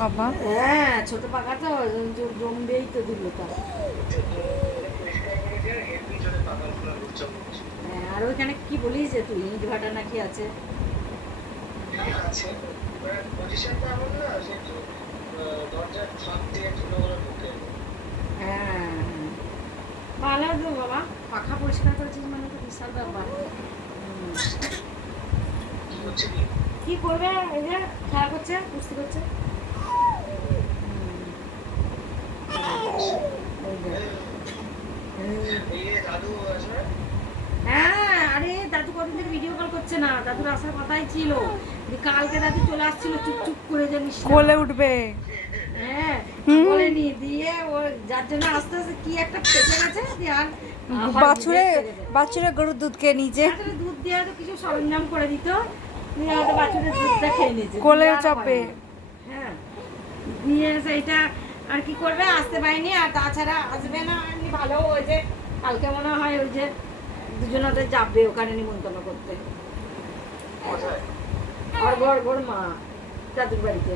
বাবা হ্যাঁ ছোট পাখা তো জমবেই তো দিলটা। হ্যাঁ আর ওইখানে কি বলিস যে তুই ইট ভাটা নাকি আছে? হ্যাঁ ভালো তো বাবা, পাখা পরিষ্কার করেছিস মানে তো বিশাল ব্যাপার। হুম। কি করবে, এই যে খেলা করছে, কুস্তি করছে। এই যে। হ্যাঁ আরে দাদু কদিন থেকে ভিডিও কল করছে না, দাদুর আসার কথাই ছিল। কালকে দাদু চলে আসছিল চুপ করে, জানিস না। কোলে উঠবে। হ্যাঁ হুম। বলেনি, দিয়ে ও যার জন্য আস্তে আস্তে কি একটা ফেসে গেছে, দিয়ে আর বাছুরে বাছুরে গরুর দুধ খেয়ে নিয়েছে। আসলে দুধ দিয়ে হয়তো কিছু সরঞ্জাম করে দিত, দিয়ে হয়তো বাছুরের দুধটা খেয়ে নিয়েছে, কোলে দিয়ে আর চাপে। হয়নি। হ্যাঁ দিয়ে সেইটা আর কি করবে, আসতে পারিনি। আর তাছাড়া আসবে না এমনি ভালো, ওই যে কালকে মনে হয় ওই যে দুজনাতে যাবে ওখানে নিমন্ত্রণ করতে, আর ঘর মা দাদুর বাড়িতে।